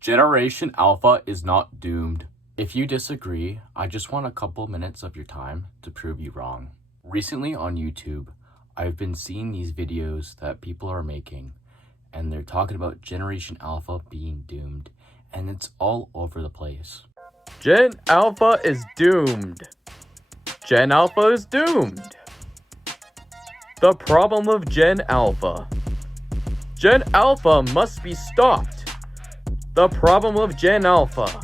Generation Alpha is not doomed. If you disagree, I just want a couple minutes of your time to prove you wrong. Recently on YouTube, I've been seeing these videos that people are making, and they're talking about Generation Alpha being doomed, and it's all over the place. Gen Alpha is doomed. Gen Alpha is doomed. The problem of Gen Alpha. Gen Alpha must be stopped. The problem of Gen Alpha.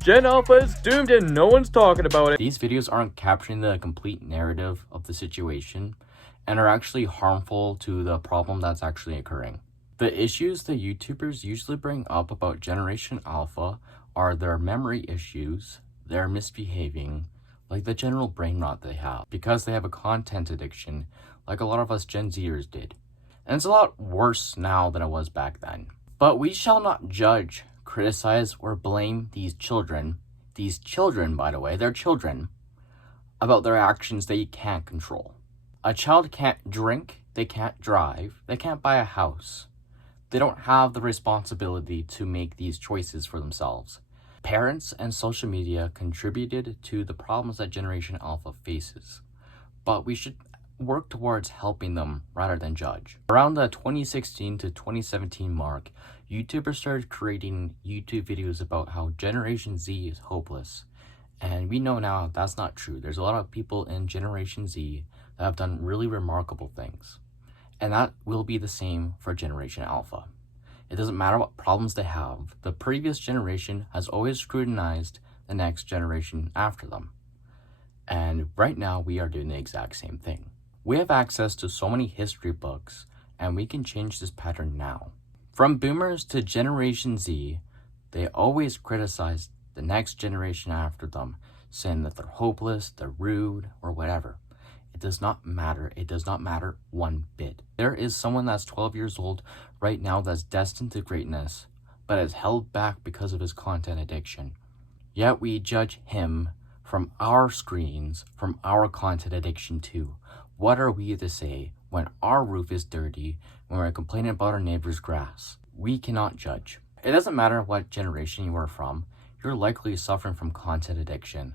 Gen Alpha is doomed and no one's talking about it. These videos aren't capturing the complete narrative of the situation and are actually harmful to the problem that's actually occurring. The issues the YouTubers usually bring up about Generation Alpha are their memory issues, their misbehaving, like the general brain rot they have, because they have a content addiction like a lot of us Gen Zers did. And it's a lot worse now than it was back then. But we shall not judge, criticize, or blame these children, by the way, they're children, about their actions they can't control. A child can't drink, they can't drive, they can't buy a house. They don't have the responsibility to make these choices for themselves. Parents and social media contributed to the problems that Generation Alpha faces, but we should work towards helping them rather than judge. Around the 2016 to 2017 mark, YouTubers started creating YouTube videos about how Generation Z is hopeless. And we know now that's not true. There's a lot of people in Generation Z that have done really remarkable things. And that will be the same for Generation Alpha. It doesn't matter what problems they have. The previous generation has always scrutinized the next generation after them. And right now we are doing the exact same thing. We have access to so many history books, and we can change this pattern now. From boomers to Generation Z, they always criticize the next generation after them, saying that they're hopeless, they're rude, or whatever. It does not matter. It does not matter one bit. There is someone that's 12 years old right now that's destined to greatness, but is held back because of his content addiction. Yet we judge him from our screens, from our content addiction too. What are we to say when our roof is dirty, when we're complaining about our neighbor's grass? We cannot judge. It doesn't matter what generation you are from, you're likely suffering from content addiction.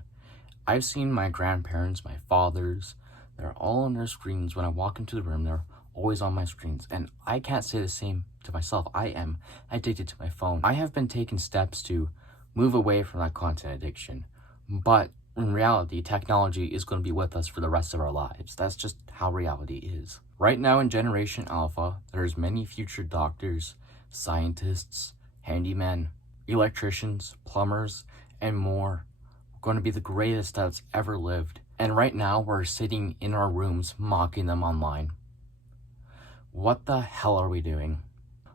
I've seen my grandparents, my fathers, they're all on their screens. When I walk into the room, they're always on my screens. And I can't say the same to myself. I am addicted to my phone. I have been taking steps to move away from that content addiction. But in reality, technology is going to be with us for the rest of our lives. That's just how reality is. Right now in Generation Alpha, there's many future doctors, scientists, handymen, electricians, plumbers, and more. We're going to be the greatest that's ever lived. And right now, we're sitting in our rooms mocking them online. What the hell are we doing?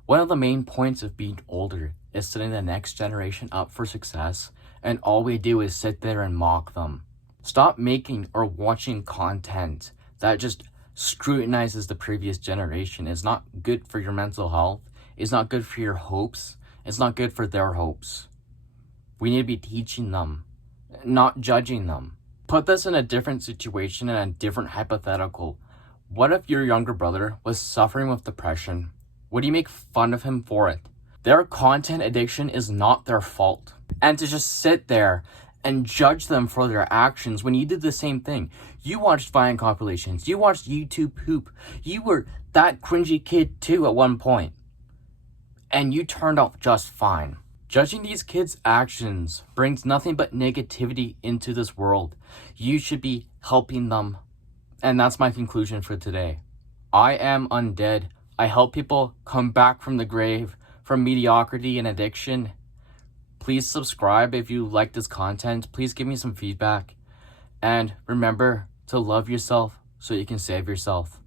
One of the main points of being older is setting the next generation up for success, and all we do is sit there and mock them. Stop making or watching content that just scrutinizes the previous generation. It's not good for your mental health. It's not good for your hopes. It's not good for their hopes. We need to be teaching them, not judging them. Put this in a different situation and a different hypothetical. What if your younger brother was suffering with depression? Would you make fun of him for it? Their content addiction is not their fault. And to just sit there and judge them for their actions when you did the same thing. You watched Vine compilations. You watched YouTube poop. You were that cringy kid too at one point. And you turned out just fine. Judging these kids' actions brings nothing but negativity into this world. You should be helping them. And that's my conclusion for today. I am undead. I help people come back from the grave, from mediocrity and addiction. Please subscribe if you like this content. Please give me some feedback. And remember to love yourself so you can save yourself.